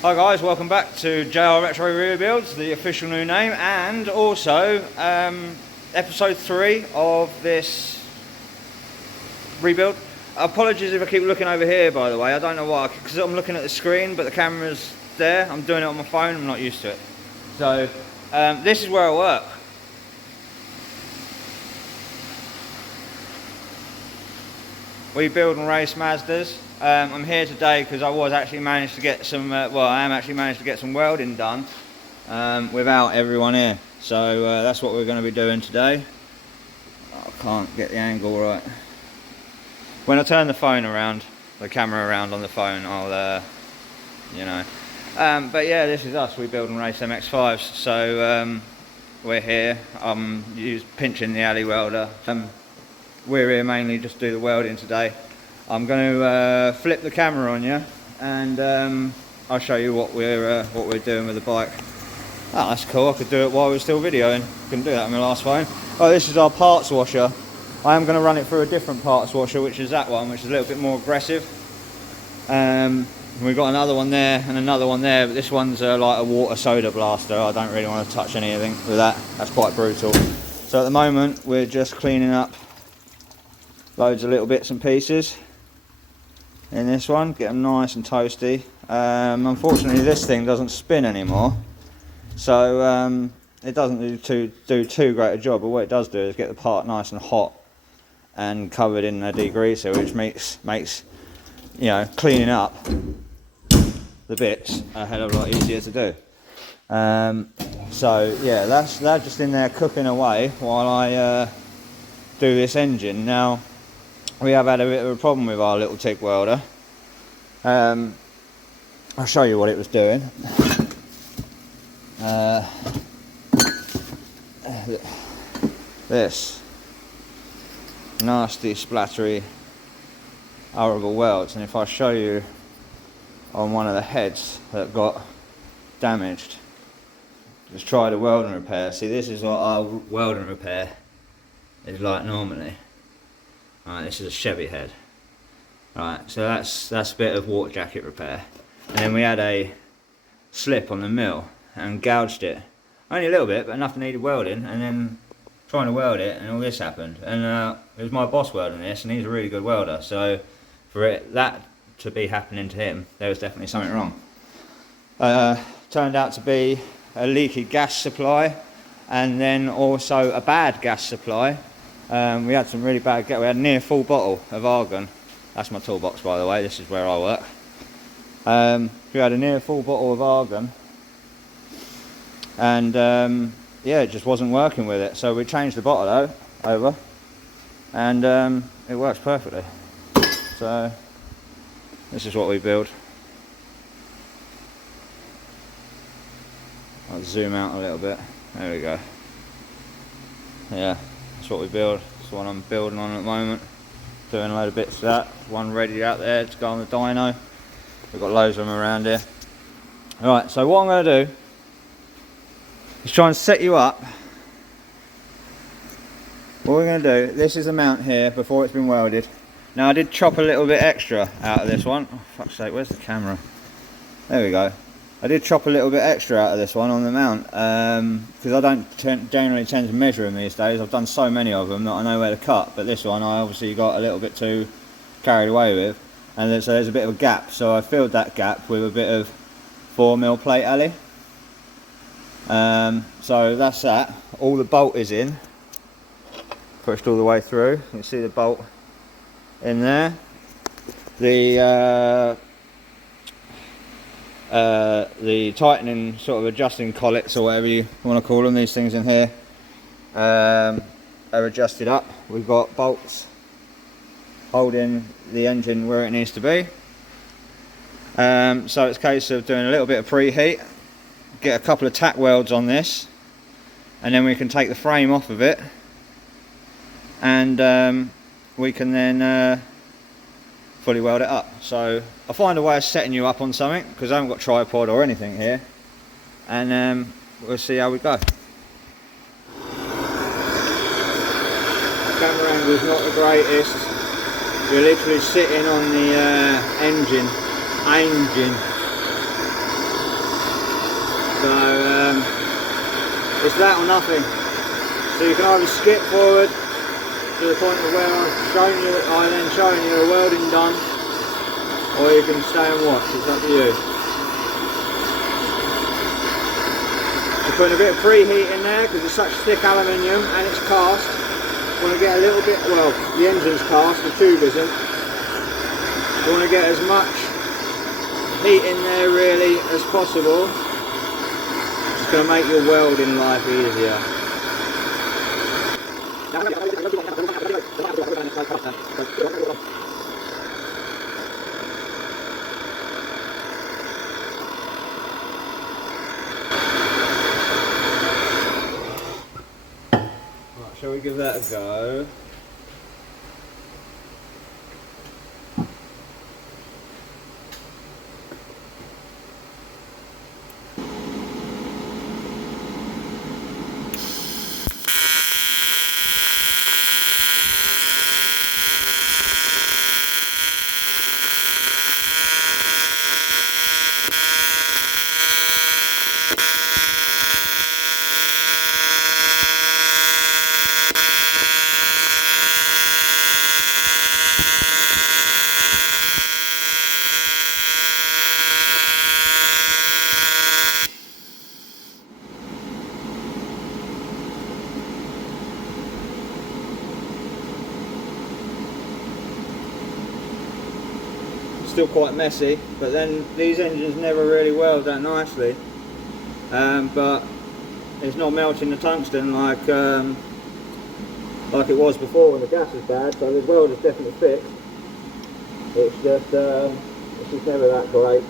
Hi guys, welcome back to JR Retro Rebuilds, the official new name, and also episode 3 of this rebuild. Apologies if I keep looking over here, by the way. I don't know why, because I'm looking at the screen but the camera's there. I'm doing it on my phone, I'm not used to it. So this is where I work. We build and race Mazdas. I'm here today because I was actually managed to get some, I am actually managed to get some welding done without everyone here. So that's what we're going to be doing today. I can't get the angle right. When I turn the phone around, the camera around on the phone, I'll, you know. But yeah, this is us. We build and race MX-5s. So we're here. I'm pinching the alley welder. We're here mainly just to do the welding today. I'm going to flip the camera on you, and I'll show you what we're doing with the bike. Oh, that's cool. I could do it while we're still videoing. Couldn't do that on my last phone. Oh, this is our parts washer. I am going to run it through a different parts washer, which is that one, which is a little bit more aggressive. We've got another one there and another one there, but this one's like a water soda blaster. I don't really want to touch anything with that. That's quite brutal. So at the moment, we're just cleaning up loads of little bits and pieces in this one, get them nice and toasty. Unfortunately this thing doesn't spin anymore, so it doesn't do too great a job, but what it does do is get the part nice and hot and covered in a degreaser, which makes you know, cleaning up the bits a hell of a lot easier to do. So yeah, that's just in there cooking away while I do this engine. Now, we have had a bit of a problem with our little TIG welder. I'll show you what it was doing. This nasty, splattery, horrible welds, and if I show you on one of the heads that got damaged, just try the welding repair. See, this is what our welding repair is like normally. Right, this is a Chevy head. Right, so that's a bit of water jacket repair. And then we had a slip on the mill and gouged it. Only a little bit, but enough to needed welding. And then trying to weld it, and all this happened. And it was my boss welding this, and he's a really good welder. So for that to be happening to him, there was definitely something wrong. Turned out to be a leaky gas supply, and then also a bad gas supply. We had some really bad gas. We had a near full bottle of argon. That's my toolbox, by the way. This is where I work. We had a near full bottle of argon, and yeah, it just wasn't working with it. So we changed the bottle over, and it works perfectly. So this is what we build. I'll zoom out a little bit. There we go. Yeah. That's what we build. That's what I'm building on at the moment. Doing a load of bits of that. One ready out there to go on the dyno. We've got loads of them around here. Alright, so what I'm going to do is try and set you up. What we're going to do, this is the mount here before it's been welded. Now I did chop a little bit extra out of this one. Oh fuck's sake, where's the camera? There we go. I did chop a little bit extra out of this one on the mount, because I don't generally tend to measure them these days. I've done so many of them that I know where to cut, but this one I obviously got a little bit too carried away with, and so there's a bit of a gap, so I filled that gap with a bit of 4mm plate alley. So that's that. All the bolt is in, pushed all the way through. You can see the bolt in there. The tightening, sort of adjusting collets or whatever you want to call them, these things in here, are adjusted up. We've got bolts holding the engine where it needs to be. So it's a case of doing a little bit of preheat, get a couple of tack welds on this, and then we can take the frame off of it, and we can then fully weld it up. So I'll find a way of setting you up on something, because I haven't got tripod or anything here, and we'll see how we go. Camera angle is not the greatest. You're literally sitting on the engine It's that or nothing. So you can either skip forward to the point of where I then showing you the welding done, or you can stay and watch. It's up to you. So putting a bit of preheat in there because it's such thick aluminium and it's cast. You want to get a little bit, well, the engine's cast, the tube isn't. You want to get as much heat in there really as possible. It's going to make your welding life easier. Right, shall we give that a go? Still quite messy, but then these engines never really weld that nicely, but it's not melting the tungsten like it was before when the gas was bad, so the weld is definitely fixed. It's just never that great.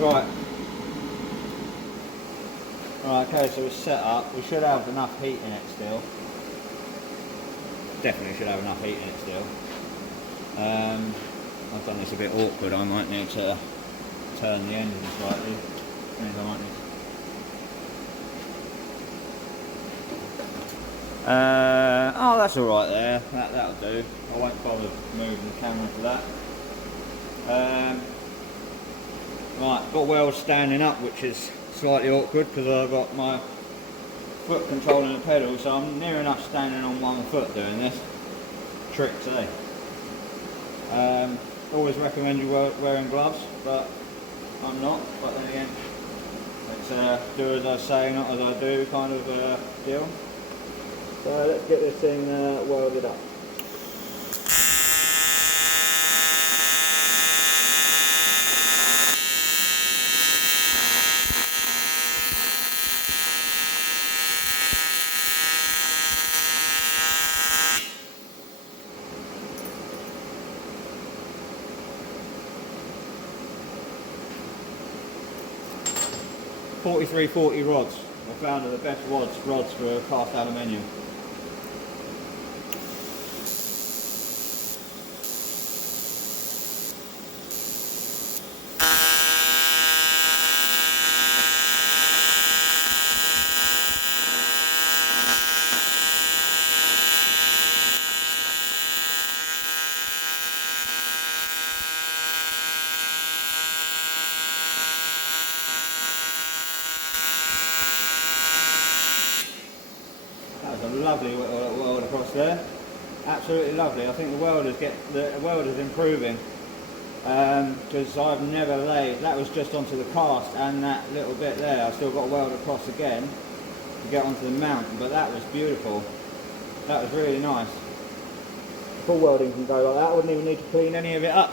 Right. Right, okay, so it's set up. We should have enough heat in it still. Definitely should have enough heat in it still. I've done this a bit awkward. I might need to turn the engine slightly. Means I might need oh, that's alright there. That'll do. I won't bother moving the camera for that. Right, got weld standing up, which is slightly awkward because I've got my foot controlling the pedal, so I'm near enough standing on one foot doing this. Tricks, eh? Always recommend you wearing gloves, but I'm not. But then again, it's do as I say, not as I do kind of deal. So let's get this thing welded up. .4340 rods. I found are the best rods for cast aluminium. Lovely weld across there, absolutely lovely. I think the welder's improving because I've never laid. That was just onto the cast, and that little bit there I still got to weld across again to get onto the mount. But that was beautiful. That was really nice. Full welding can go like that. I wouldn't even need to clean any of it up.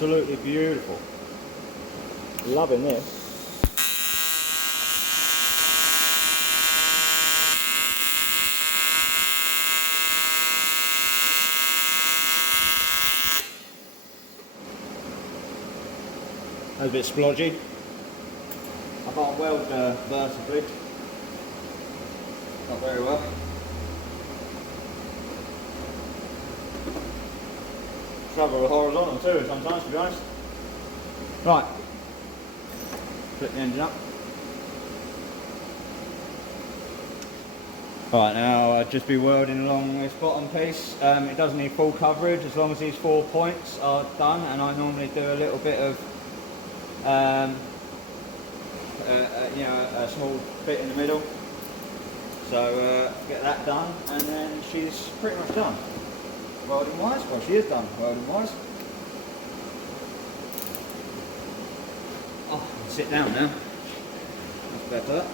absolutely beautiful. Loving this. That's a bit splodgy. I can't weld vertically. Not very well. Struggle with horizontal too sometimes, to be honest. Right. Flip the engine up. Right, now I'll just be welding along this bottom piece. It doesn't need full coverage as long as these 4 points are done, and I normally do a little bit of you know, a small bit in the middle. So get that done, and then she's pretty much done. Welding wise, well, she is done welding wise. Oh, I can sit down now. That's better.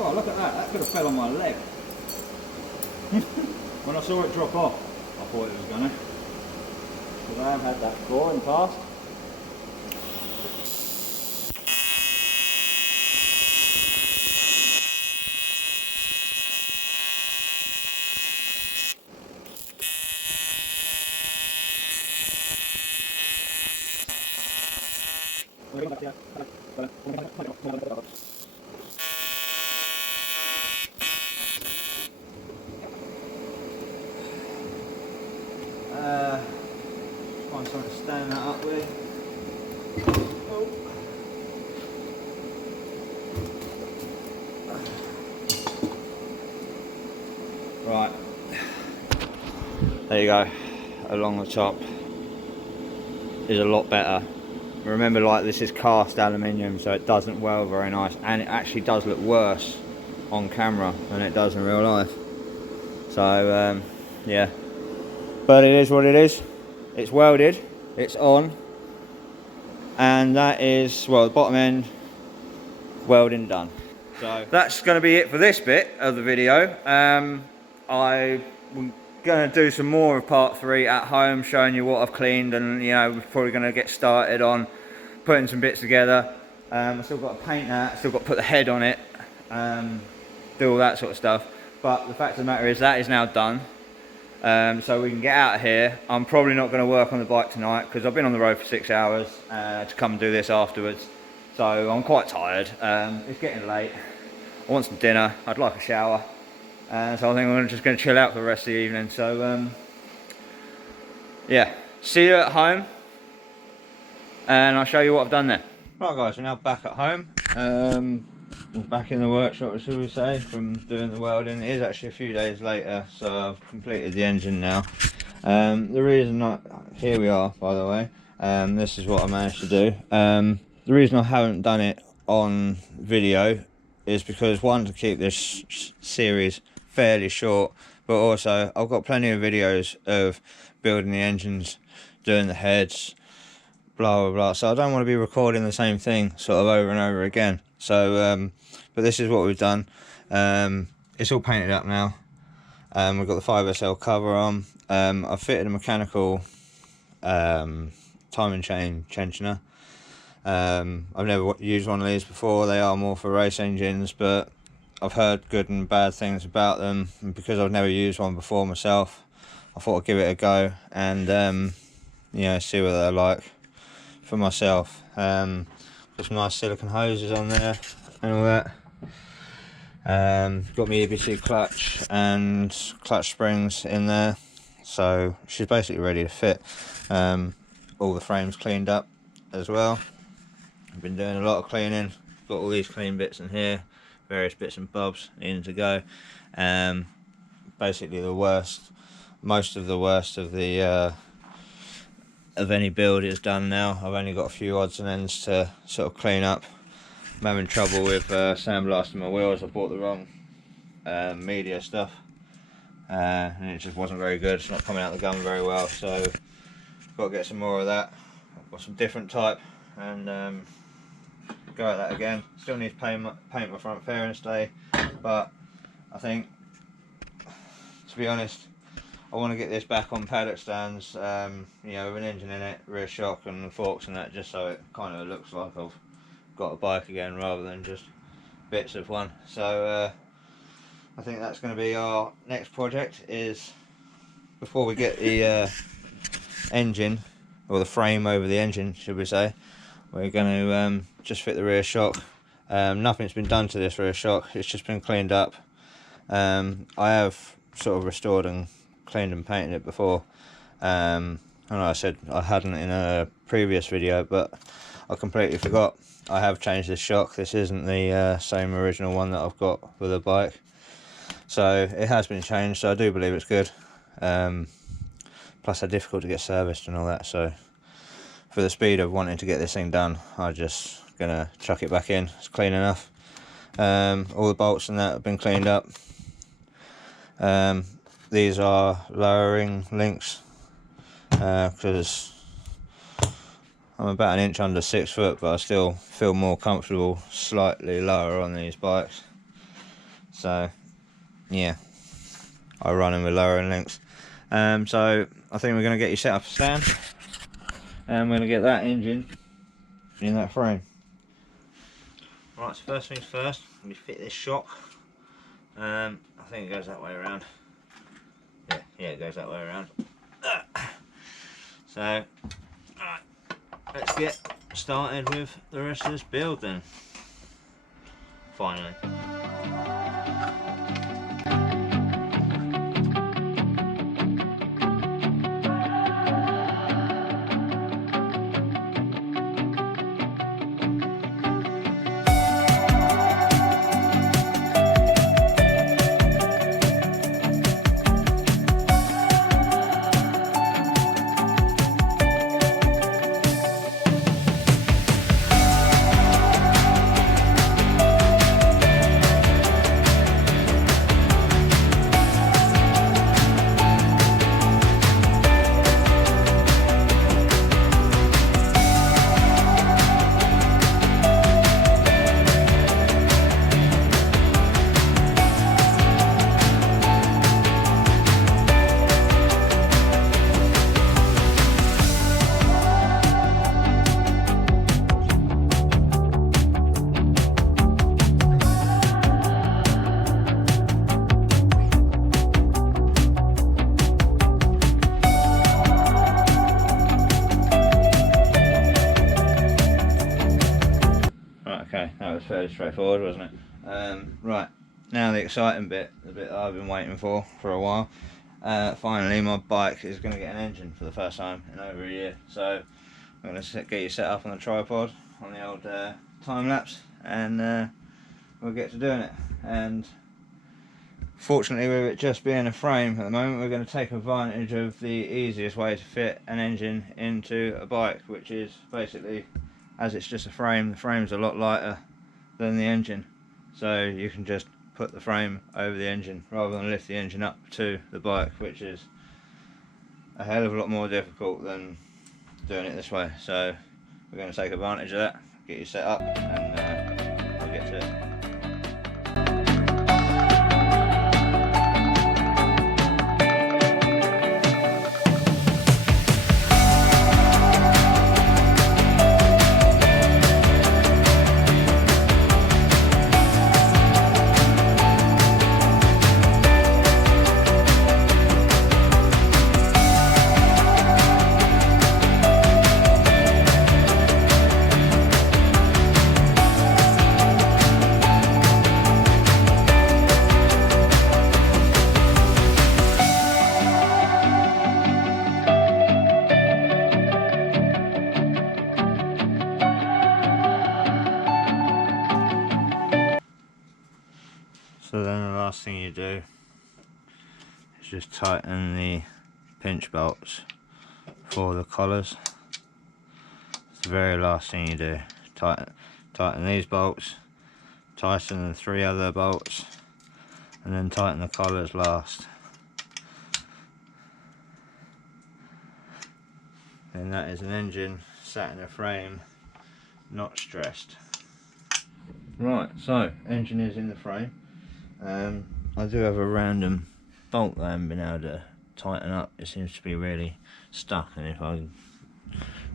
Oh, look at that. That could have fell on my leg. When I saw it drop off, I thought it was gonna. Because I have had that before in the past. Find something to stand that up with. Oh. Right, there you go. Along the top is a lot better. Remember, like, this is cast aluminium, so it doesn't weld very nice, and it actually does look worse on camera than it does in real life. So yeah, but it is what it is. It's welded, it's on, and that is, well, the bottom end welding done. So that's going to be it for this bit of the video. I'm going to do some more of part 3 at home, showing you what I've cleaned, and you know, we're probably going to get started on putting some bits together. I've still got to paint that, still got to put the head on it, do all that sort of stuff. But the fact of the matter is that is now done. So we can get out of here. I'm probably not going to work on the bike tonight because I've been on the road for 6 hours to come and do this afterwards. So I'm quite tired. It's getting late. I want some dinner. I'd like a shower. So I think I'm just going to chill out for the rest of the evening. So yeah, see you at home, and I'll show you what I've done there. Right guys, we're now back at home. We're back in the workshop, should we say, from doing the welding. It is actually a few days later, so I've completed the engine now. The reason here we are, by the way. This is what I managed to do. The reason I haven't done it on video is because, one, to keep this series fairly short, but also I've got plenty of videos of building the engines, doing the heads, blah blah blah, so I don't want to be recording the same thing sort of over and over again. So but this is what we've done. It's all painted up now. We've got the 5SL cover on. I've fitted a mechanical timing chain tensioner. I've never used one of these before. They are more for race engines, but I've heard good and bad things about them, and because I've never used one before myself, I thought I'd give it a go and you know, see what they're like for myself. Got some nice silicone hoses on there and all that. Got my EBC clutch and clutch springs in there, so she's basically ready to fit. All the frames cleaned up as well. I've been doing a lot of cleaning. Got all these clean bits in here, various bits and bobs in to go. Basically the worst, most of the worst of the of any build is done now. I've only got a few odds and ends to sort of clean up. I'm having trouble with sandblasting my wheels. I bought the wrong media stuff, and it just wasn't very good. It's not coming out the gun very well, so I've got to get some more of that. I've got some different type, and go at that again. Still need to paint my front fairing stay, but I think, to be honest, I want to get this back on paddock stands, you know, with an engine in it, rear shock and the forks and that, just so it kind of looks like I've got a bike again rather than just bits of one. So I think that's going to be our next project, is before we get the engine, or the frame over the engine should we say, we're going to just fit the rear shock. Nothing's been done to this rear shock, it's just been cleaned up. I have sort of restored and cleaned and painted it before. I know I said I hadn't in a previous video, but I completely forgot. I have changed this shock. This isn't the same original one that I've got with the bike, so it has been changed, so I do believe it's good. Plus they're difficult to get serviced and all that, so for the speed of wanting to get this thing done, I'm just gonna chuck it back in. It's clean enough. All the bolts and that have been cleaned up. These are lowering links, because I'm about an inch under 6 foot, but I still feel more comfortable slightly lower on these bikes. So yeah, I run them with lowering links. So I think we're going to get you set up a stand, and we're going to get that engine in that frame. Right, so first things first, let me fit this shock. I think it goes that way around. Yeah, it goes that way around. So, alright, let's get started with the rest of this build then. Finally. Fairly straightforward, wasn't it? Right, now the exciting bit, the bit that I've been waiting for a while. Finally my bike is going to get an engine for the first time in over a year, so I'm going to get you set up on the tripod on the old time lapse, and we'll get to doing it. And fortunately, with it just being a frame at the moment, we're going to take advantage of the easiest way to fit an engine into a bike, which is basically, as it's just a frame, the frame's a lot lighter than the engine, so you can just put the frame over the engine rather than lift the engine up to the bike, which is a hell of a lot more difficult than doing it this way. So we're going to take advantage of that, get you set up, and we'll get to it. So then the last thing you do is just tighten the pinch bolts for the collars. It's the very last thing you do. Tighten these bolts, tighten the 3 other bolts, and then tighten the collars last. And that is an engine sat in a frame, not stressed. Right, so engine is in the frame. I do have a random bolt that I haven't been able to tighten up. It seems to be really stuck, and if I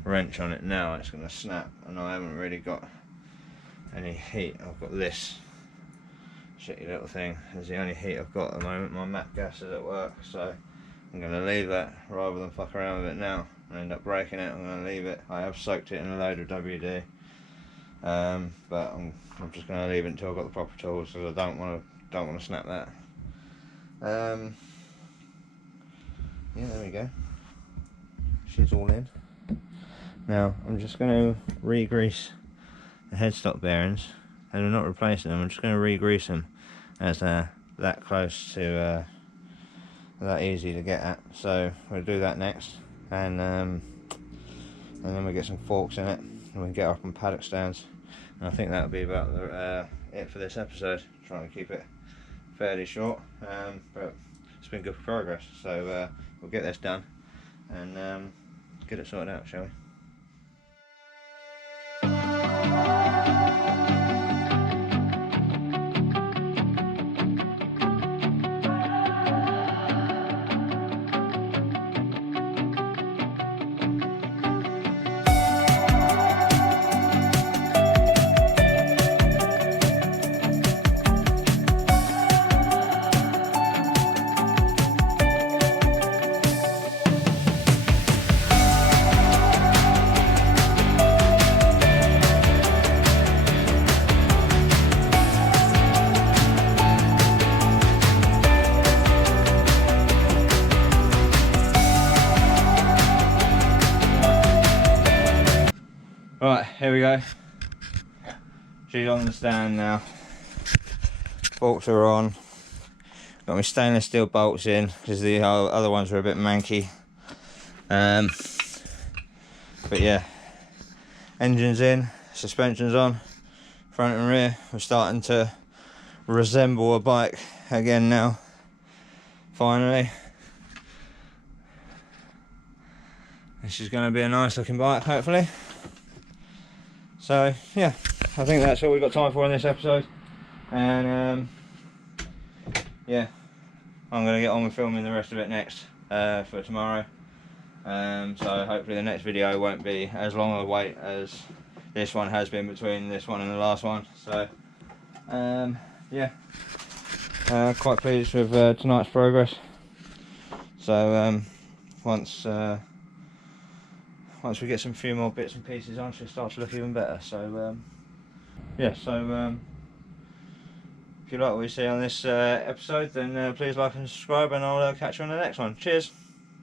wrench on it now it's going to snap, and I haven't really got any heat. I've got this shitty little thing as the only heat I've got at the moment. My MAP gas is at work, so I'm going to leave that rather than fuck around with it now and end up breaking it. I'm going to leave it. I have soaked it in a load of WD, but I'm just going to leave it until I've got the proper tools, because I don't want to snap that. Yeah, there we go. She's all in. Now I'm just going to re-grease the headstock bearings, and I'm not replacing them. I'm just going to re-grease them, as that close to that easy to get at. So we'll do that next, and then we'll get some forks in it, and we can get up on paddock stands. And I think that'll be about it for this episode. Trying to keep it fairly short, but it's been good progress. So we'll get this done and get it sorted out, shall we? Right, here we go. She's on the stand now. Bolts are on. Got my stainless steel bolts in because the other ones are a bit manky. But yeah, engine's in, suspension's on, front and rear. We're starting to resemble a bike again now. Finally. This is going to be a nice looking bike, hopefully. So yeah, I think that's all we've got time for in this episode, and yeah, I'm going to get on with filming the rest of it next for tomorrow. So hopefully the next video won't be as long a wait as this one has been between this one and the last one. So yeah, quite pleased with tonight's progress. So once we get some few more bits and pieces on, she'll start to look even better. So yeah, so if you like what you see on this episode, then please like and subscribe, and I'll catch you on the next one. Cheers.